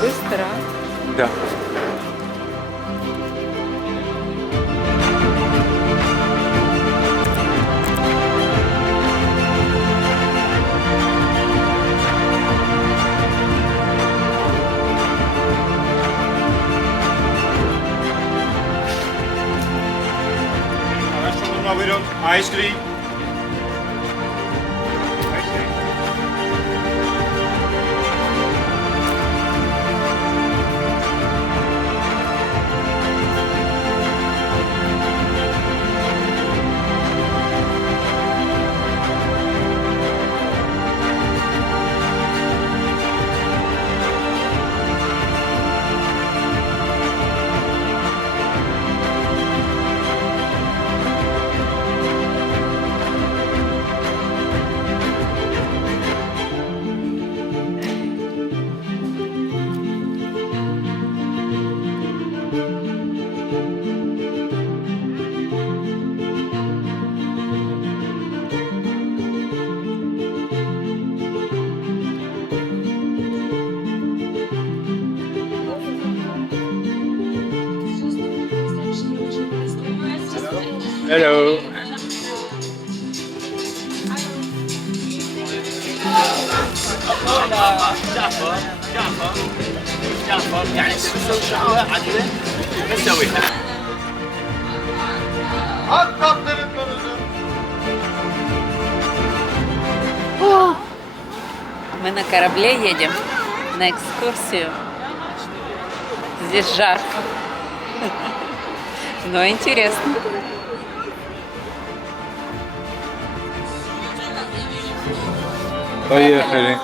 Быстро. Да. Araştırma buyurun. Ice cream. Ice cream. Hello. جعفر يعني تسوي شغله عدله ما سويتها. Мы на корабле едем на экскурсию. Здесь жарко, но интересно. Поехали.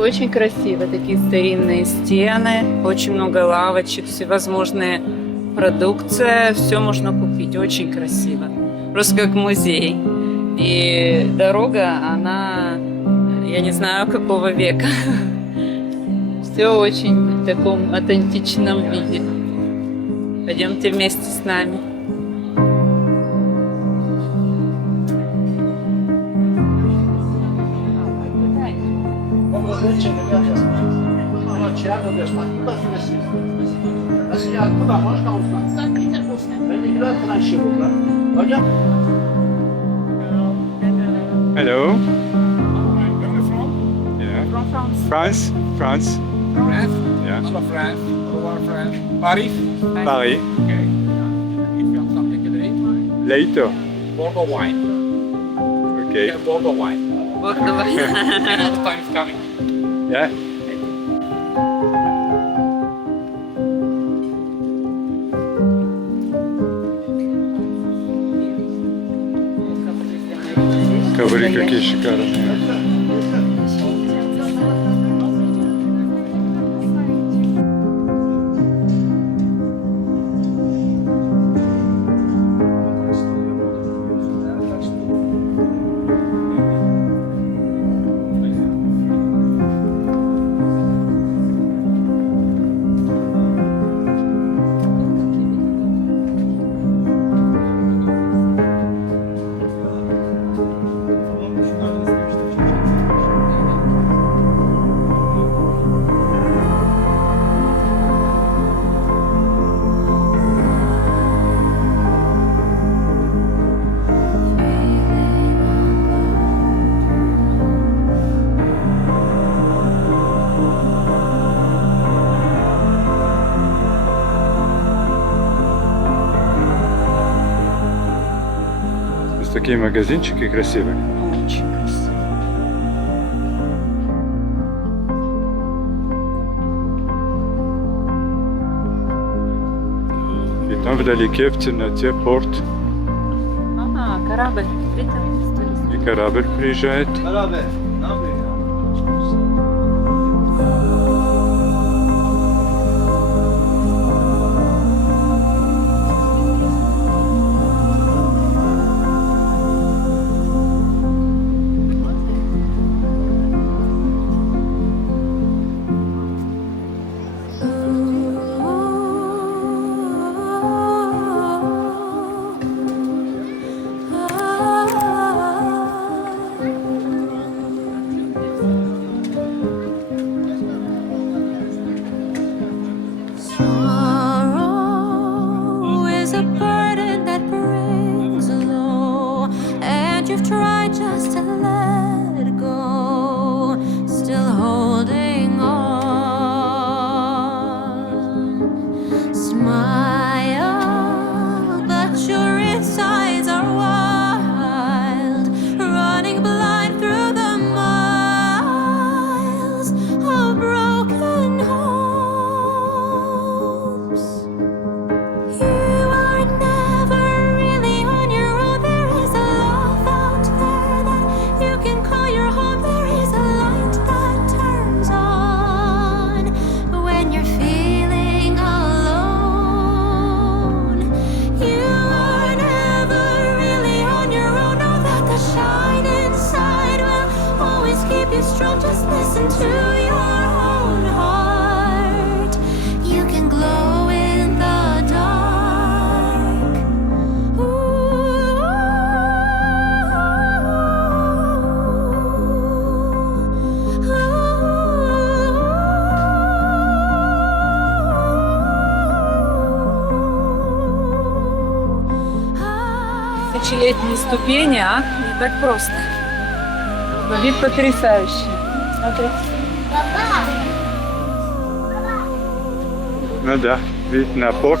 Очень красиво. Такие старинные стены, очень много лавочек, всевозможные продукция. Все можно купить. Очень красиво. Просто как музей. И дорога, она, я не знаю, какого века. Все очень в таком аутентичном виде. Пойдемте вместе с нами. Hello. Where are you from? Yeah. From France. France. France. France. Yeah. Hello, France. Hello, France. Paris. Paris. Okay. If you have something to drink, Later. Bordeaux wine. Okay. Yeah, Bordeaux wine. Бордова. Another time is coming. Yeah. Ковры какие шикарные. Такие магазинчики красивые. Очень красиво. И там вдалеке в темноте порт. Ага, корабль. И корабль приезжает. Beraber. Ne yapıyor ya? Sorrow is a burden that brings low, and you've tried just to let go, still holding on. Smile, but your insides are wild, running blind through the miles of broken hopes. You are never really on your own. There is a love out there that you can call your home. There is a light that turns on when you're feeling alone. You are never really on your own. Know that the shine inside will always keep you strong. Just listen to your own heart. You can glow in the dark. Тысячелетние ступени, а? Не так просто. Но вид потрясающий. Смотри. Ну да, вид на порт.